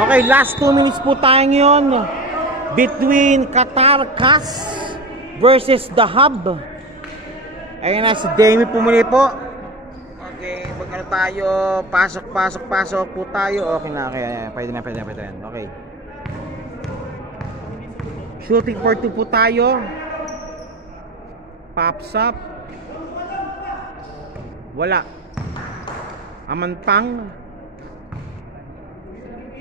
Okay, last 2 minutes po tayo ngayon between Qatar CAS versus The Hub. Ayan na, si Demi pumuli po. Okay, magkano tayo, pasok po tayo. Okay na, okay, pwede na. Okay, shooting for 2 po tayo. Pops up. Wala. Amantang.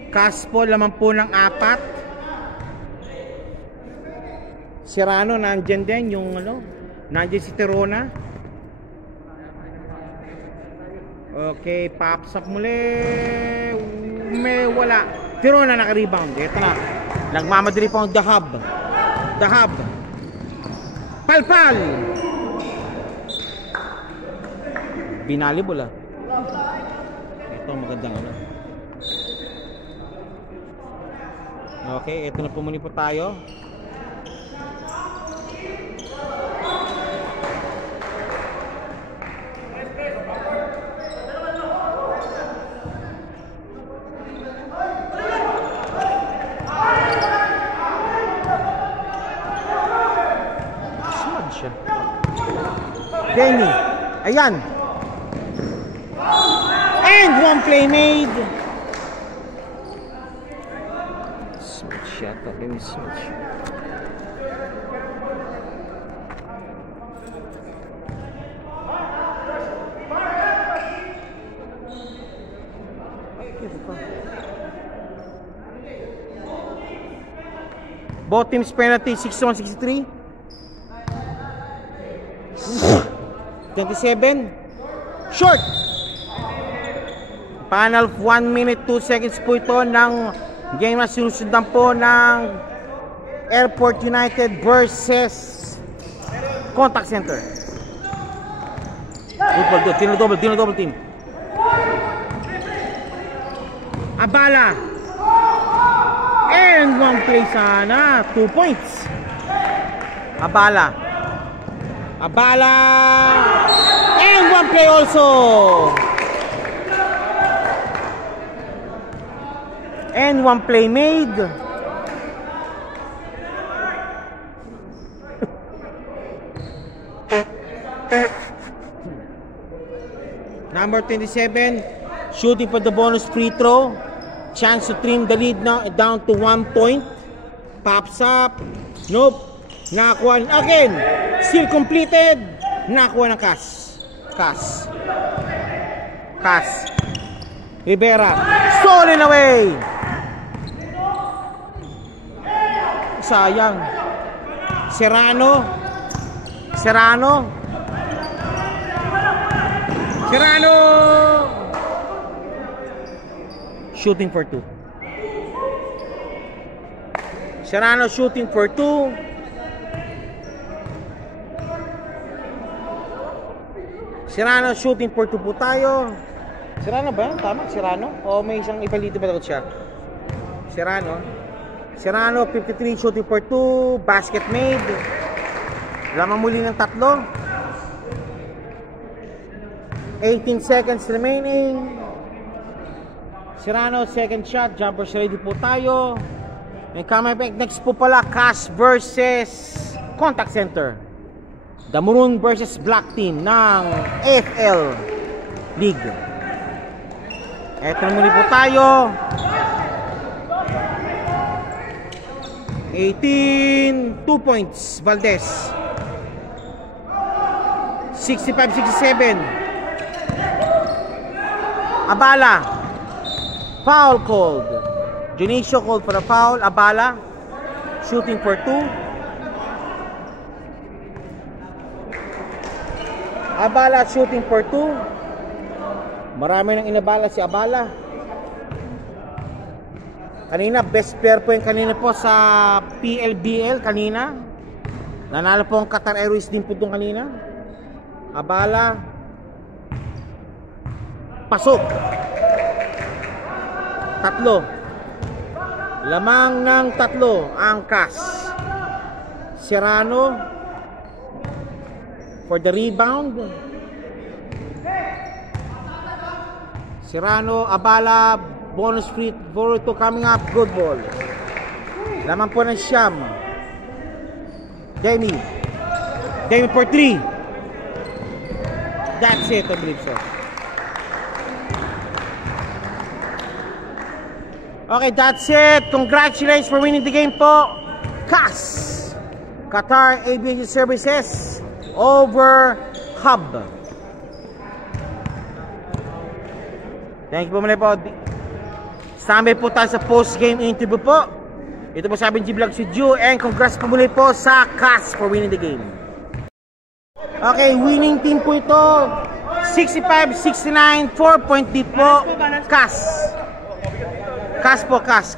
CAS po, laman po ng 4. Serrano, nandyan din yung ano, nandyan si Terona. Okay, pops up muli. May wala. Terona naka-rebound. Ito na. Nagmamadali po ang The Hub. Palpal. Binalibol ah. Ito magandang ano. Okay, ito na po muli po tayo. Smudge siya. Demi. Ayan. And one play made. Shot, okay, we switch. Both teams penalty 61-63. 27. Short. Final 1 minute 2 seconds po ito ng game na sinusundan po ng Airport United versus Contact Center. Double team. Abala. And one play sana. 2 points. Abala. And one play also. And one play made. Number 27 shooting for the bonus free throw. Chance to trim the lead now down to 1 point. Pops up. Nope. Nakakuha again. Still completed. Nakakuha ng CAS. Rivera. Stolen away. Sayang. Serrano. Shooting for 2. Serrano shooting for 2. Serrano shooting for 2 po tayo. Serrano ba? Tama? Serrano? O may isang ipalito ba siya? Serrano 53 shooting for 2. Basket made. Lamang muli ng 3. 18 seconds remaining. Serrano second shot. Jumpers ready po tayo. And coming back next po pala, CAS versus Contact Center. The Maroon versus Black Team ng AFL League. Eto na muli po tayo. 18, 2 points, Valdez. 65-67. Abala. Foul called. Junicio called for a foul. Abala shooting for 2. Abala shooting for 2. Marami nang inabala si Abala. Kanina, best player po yung kanina po sa PLBL kanina. Nanalo po ang Qatar Airways din po itong kanina. Abala. Pasok. 3. Lamang ng 3 ang CAS. Serrano for the rebound. Serrano, Abala, bonus free for 2 coming up. Good ball. Laman po ng siyam. Jamie for 3. That's it, I believe so. Okay, that's it. Congratulations for winning the game po. CAS Qatar Aviation Services over Hub. Thank you po muli po. Standby po tayo sa post-game interview po. Ito po sabi ng G-Vlog Studio. And congrats po muli po sa CAS for winning the game. Okay, winning team po ito. 65-69, 4-point lead po. CAS. CAS po, CAS.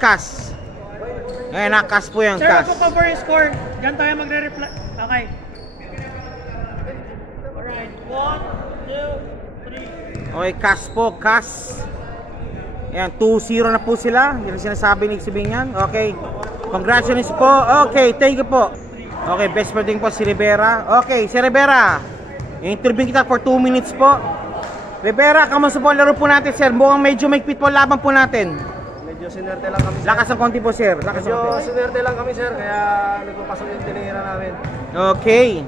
Ngayon na, CAS po yung CAS. Sir, ako cover yung score. Diyan tayo magre-reply. Okay. Alright, 1, 2, 3. Okay, CAS po, CAS. Ayan, 2-0 na po sila. Yan ang sinasabi ni Xibing yan. Okay, congratulations po. Okay, thank you po. Okay, best friend po si Rivera. Okay, si Rivera, interview kita for 2 minutes po. Rivera, kamusta po ang laro po natin, sir? Mukhang medyo may po laban po natin. Medyo sinerte lang kami, sir. Lakas ng konti po, sir. Lakas ng Medyo konti. sinerte lang kami, sir. Kaya nagpapasok yung tinira namin. Okay.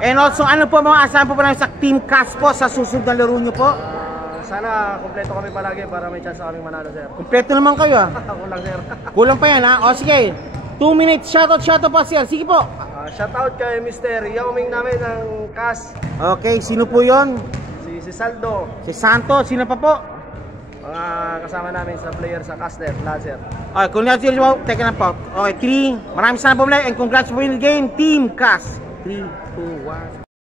And also, ano po mga asahan po namin sa Team CAS po sa susunod na laro nyo po? Sana kompleto kami palagi para may chance kaming manalo, sir. Kompleto naman kayo ah. Kulang, sir. Kulang pa yan ha. O sige. 2 minutes. Shoutout po, sir. Sige po. Shoutout kay Mr. Yao Ming namin ng CAS. Okay. Sino po yon? Si Saldo. Si Santo. Sino pa po? Mga kasama namin sa player sa CAS, sir. Lahat, sir. Okay. Congratulations po. Teka na po. Okay. 3. Maraming salamat po muli. And congrats for winning the game. Team CAS. 3, 2, 1.